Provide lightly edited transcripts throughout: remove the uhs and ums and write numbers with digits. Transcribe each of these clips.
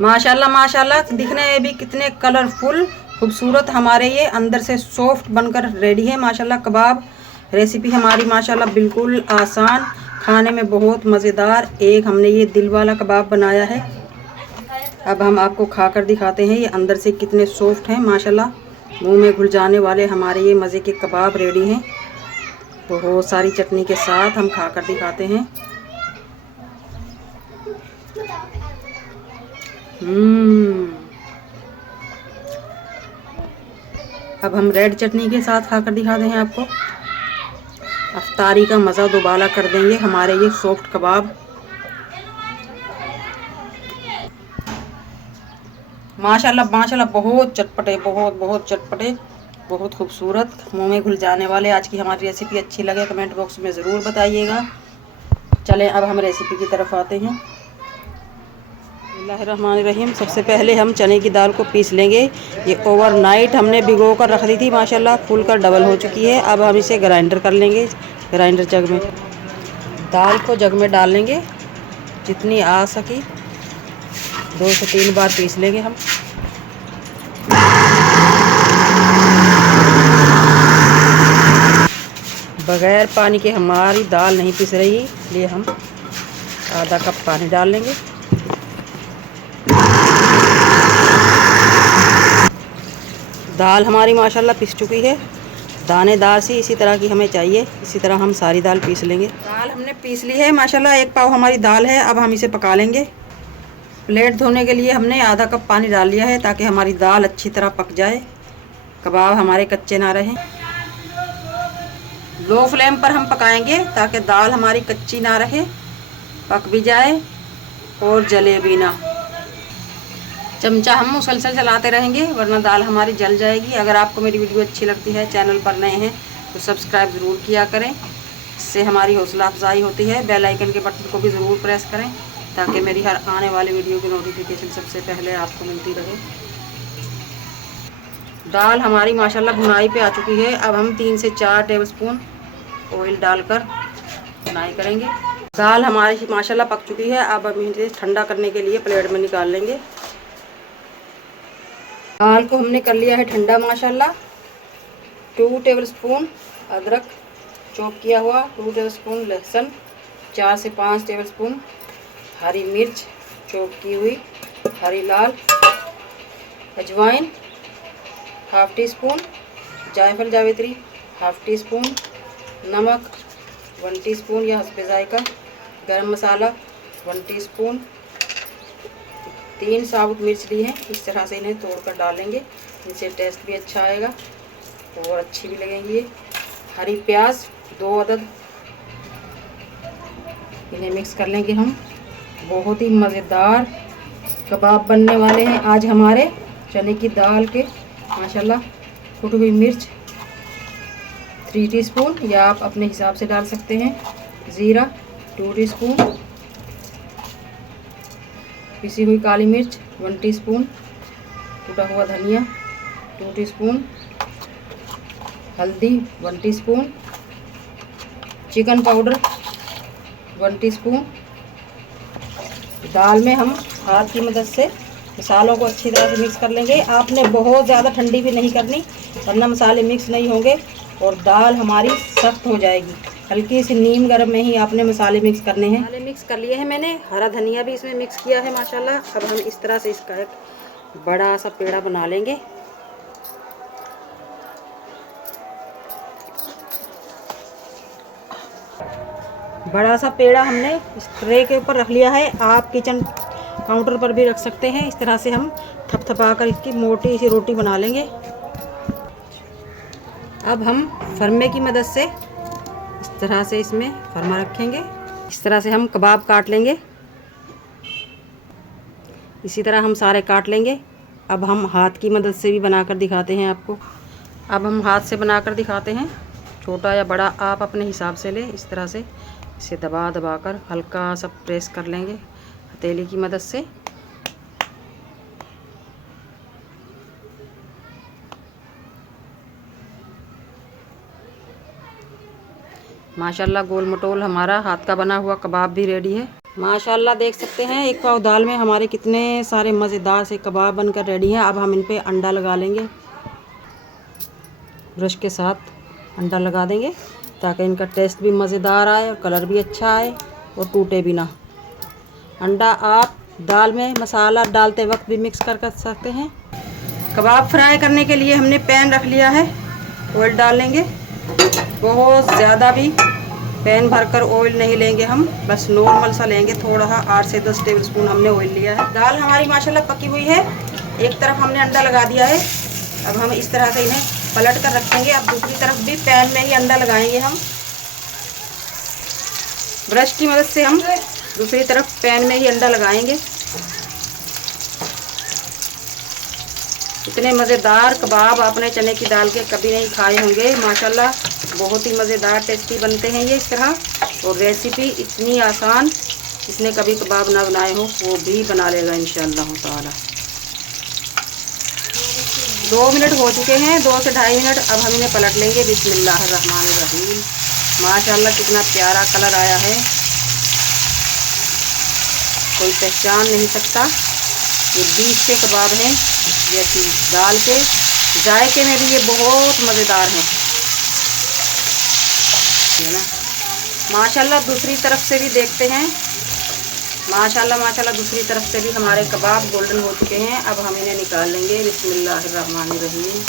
माशाल्लाह माशाल्लाह, दिखने में भी कितने कलरफुल खूबसूरत हमारे ये अंदर से सॉफ्ट बनकर रेडी है माशाल्लाह कबाब। रेसिपी हमारी माशाल्लाह बिल्कुल आसान, खाने में बहुत मज़ेदार। एक हमने ये दिल वाला कबाब बनाया है। अब हम आपको खाकर दिखाते हैं ये अंदर से कितने सॉफ्ट हैं माशाल्लाह। मुंह में घुल जाने वाले हमारे ये मज़े के कबाब रेडी हैं। बहुत सारी चटनी के साथ हम खाकर दिखाते हैं। अब हम रेड चटनी के साथ खाकर दिखाते हैं आपको। अफ्तारी का मज़ा दोबारा कर देंगे हमारे ये सॉफ्ट कबाब। माशाल्लाह माशाल्लाह, बहुत चटपटे, बहुत बहुत चटपटे, बहुत खूबसूरत, मुंह में घुल जाने वाले। आज की हमारी रेसिपी अच्छी लगे कमेंट बॉक्स में ज़रूर बताइएगा। चलें अब हम रेसिपी की तरफ आते हैं। बिस्मिल्लाहिर्रहमानिर्रहीम। सबसे पहले हम चने की दाल को पीस लेंगे। ये ओवरनाइट हमने भिगो कर रख दी थी माशाल्लाह, फूल कर डबल हो चुकी है। अब हम इसे ग्राइंडर कर लेंगे। ग्राइंडर जग में दाल को जग में डाल लेंगे, जितनी आ सकी 2 से 3 बार पीस लेंगे हम। बगैर पानी के हमारी दाल नहीं पिस रही, इसलिए हम आधा कप पानी डाल लेंगे। दाल हमारी माशाल्लाह पिस चुकी है, दानेदार सी, इसी तरह की हमें चाहिए। इसी तरह हम सारी दाल पीस लेंगे। दाल हमने पीस ली है माशाल्लाह, 1 पाव हमारी दाल है। अब हम इसे पका लेंगे। प्लेट धोने के लिए हमने आधा कप पानी डाल लिया है, ताकि हमारी दाल अच्छी तरह पक जाए, कबाब हमारे कच्चे ना रहें। लो फ्लेम पर हम पकाएंगे ताकि दाल हमारी कच्ची ना रहे, पक भी जाए और जले भी ना। चमचा हम मुसलसल चलाते रहेंगे, वरना दाल हमारी जल जाएगी। अगर आपको मेरी वीडियो अच्छी लगती है, चैनल पर नए हैं तो सब्सक्राइब ज़रूर किया करें, इससे हमारी हौसला अफजाई होती है। बेल आइकन के बटन को भी ज़रूर प्रेस करें, ताकि मेरी हर आने वाली वीडियो की नोटिफिकेशन सबसे पहले आपको मिलती रहे। दाल हमारी माशाल्लाह भुनाई पे आ चुकी है। अब हम 3 से 4 टेबलस्पून ऑयल डालकर भुनाई करेंगे। दाल हमारी माशाल्लाह पक चुकी है। अब हम इसे ठंडा करने के लिए प्लेट में निकाल लेंगे। दाल को हमने कर लिया है ठंडा माशाल्लाह। 2 टेबलस्पून अदरक चॉप किया हुआ, 2 टेबलस्पून लहसुन, 4 से 5 टेबलस्पून हरी मिर्च चॉप की हुई, हरी लाल, अजवाइन हाफ टी स्पून, जायफल जावित्री हाफ टी स्पून, नमक 1 टीस्पून या हस्बे जायका, गरम मसाला 1 टीस्पून, 3 साबुत मिर्च ली हैं। इस तरह से इन्हें तोड़कर डालेंगे, इनसे टेस्ट भी अच्छा आएगा और अच्छी भी लगेंगी ये। हरी प्याज 2 अदद, इन्हें मिक्स कर लेंगे हम। बहुत ही मज़ेदार कबाब बनने वाले हैं आज हमारे चने की दाल के माशाल्लाह। कुटी हुई मिर्च 3 टीस्पून या आप अपने हिसाब से डाल सकते हैं। ज़ीरा 2 टीस्पून, पिसी हुई काली मिर्च 1 टीस्पून, कुटा हुआ धनिया 2 टीस्पून, हल्दी 1 टीस्पून, चिकन पाउडर 1 टीस्पून। दाल में हम हाथ की मदद से मसालों को अच्छी तरह से मिक्स कर लेंगे। आपने बहुत ज़्यादा ठंडी भी नहीं करनी, वरना मसाले मिक्स नहीं होंगे और दाल हमारी सख्त हो जाएगी। हल्की सी नीम गर्म में ही आपने मसाले मिक्स करने हैं। मसाले मिक्स कर लिए हैं मैंने, हरा धनिया भी इसमें मिक्स किया है माशाल्लाह। अब हम इस तरह से इसका एक बड़ा सा पेड़ा बना लेंगे। बड़ा सा पेड़ा हमने इस ट्रे के ऊपर रख लिया है। आप किचन काउंटर पर भी रख सकते हैं। इस तरह से हम थपथपा कर इसकी मोटी सी रोटी बना लेंगे। अब हम फरमे की मदद से इस तरह से इसमें फरमा रखेंगे। इस तरह से हम कबाब काट लेंगे। इसी तरह हम सारे काट लेंगे। अब हम हाथ की मदद से भी बनाकर दिखाते हैं आपको। अब हम हाथ से बनाकर दिखाते हैं, छोटा या बड़ा आप अपने हिसाब से लें। इस तरह से इसे दबा दबा कर हल्का सा प्रेस कर लेंगे हथेली की मदद से। माशाल्लाह गोल मटोल हमारा हाथ का बना हुआ कबाब भी रेडी है। माशाल्लाह देख सकते हैं एक पाव दाल में हमारे कितने सारे मज़ेदार से कबाब बनकर रेडी हैं। अब हम इन पे अंडा लगा लेंगे, ब्रश के साथ अंडा लगा देंगे ताकि इनका टेस्ट भी मज़ेदार आए और कलर भी अच्छा आए और टूटे भी ना। अंडा आप दाल में मसाला डालते वक्त भी मिक्स कर सकते हैं। कबाब फ्राई करने के लिए हमने पैन रख लिया है, ऑयल डाल लेंगे। बहुत ज़्यादा भी पैन भरकर ऑयल नहीं लेंगे हम, बस नॉर्मल सा लेंगे, थोड़ा सा 8 से 10 टेबल स्पून हमने ऑयल लिया है। दाल हमारी माशाल्लाह पकी हुई है, एक तरफ हमने अंडा लगा दिया है। अब हम इस तरह से इन्हें पलट कर रखेंगे। अब दूसरी तरफ भी पैन में ही अंडा लगाएंगे हम। ब्रश की मदद से हम दूसरी तरफ पैन में ही अंडा लगाएंगे। इतने मज़ेदार कबाब आपने चने की दाल के कभी नहीं खाए होंगे। माशाल्लाह बहुत ही मज़ेदार टेस्टी बनते हैं ये इस तरह। और रेसिपी इतनी आसान, जिसने कभी कबाब ना बनाए हो वो भी बना लेगा इंशाअल्लाह ताला। 2 मिनट हो चुके हैं, 2 से 2.5 मिनट। अब हम इन्हें पलट लेंगे। बिस्मिल्लाहिर्रहमानिर्रहीम। माशाल्लाह कितना प्यारा कलर आया है, कोई पहचान नहीं सकता। ये बीफ के कबाब हैं, जैसी दाल के। जायके में भी ये बहुत मज़ेदार हैं, है ना। माशाल्लाह दूसरी तरफ से भी देखते हैं। माशाल्लाह माशाल्लाह दूसरी तरफ से भी हमारे कबाब गोल्डन हो चुके हैं। अब हम इन्हें निकाल लेंगे। बिस्मिल्लाहिर्रहमानिर्रहीम।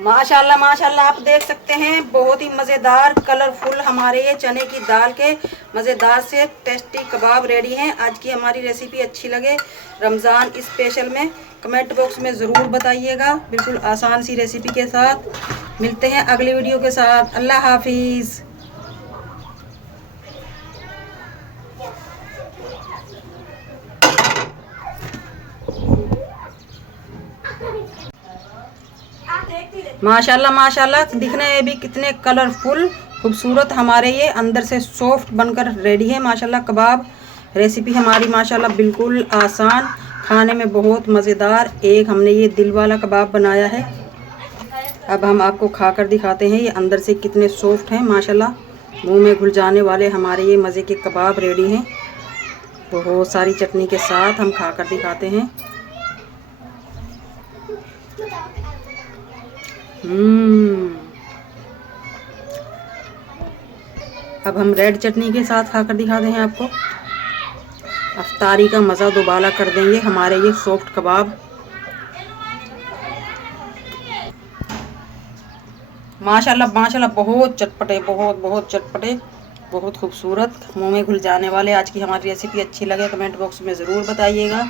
माशाल्लाह माशाल्लाह आप देख सकते हैं बहुत ही मज़ेदार कलरफुल हमारे ये चने की दाल के मज़ेदार से टेस्टी कबाब रेडी हैं। आज की हमारी रेसिपी अच्छी लगे रमज़ान स्पेशल में कमेंट बॉक्स में ज़रूर बताइएगा। बिल्कुल आसान सी रेसिपी के साथ मिलते हैं अगली वीडियो के साथ। अल्लाह हाफिज़। माशाल्लाह माशाल्लाह दिखने में भी कितने कलरफुल खूबसूरत हमारे ये अंदर से सॉफ्ट बनकर रेडी है। माशाल्लाह कबाब रेसिपी हमारी माशाल्लाह बिल्कुल आसान, खाने में बहुत मज़ेदार। एक हमने ये दिल वाला कबाब बनाया है। अब हम आपको खाकर दिखाते हैं ये अंदर से कितने सॉफ्ट हैं। माशाल्लाह मुंह में घुल जाने वाले हमारे ये मज़े के कबाब रेडी हैं। बहुत सारी चटनी के साथ हम खाकर दिखाते हैं। अब हम रेड चटनी के साथ खाकर दिखाते हैं आपको। अफ्तारी का मज़ा दोबारा कर देंगे हमारे ये सॉफ्ट कबाब। माशाल्लाह माशाल्लाह बहुत चटपटे, बहुत चटपटे, बहुत खूबसूरत, मुंह में घुल जाने वाले। आज की हमारी रेसिपी अच्छी लगे कमेंट बॉक्स में ज़रूर बताइएगा।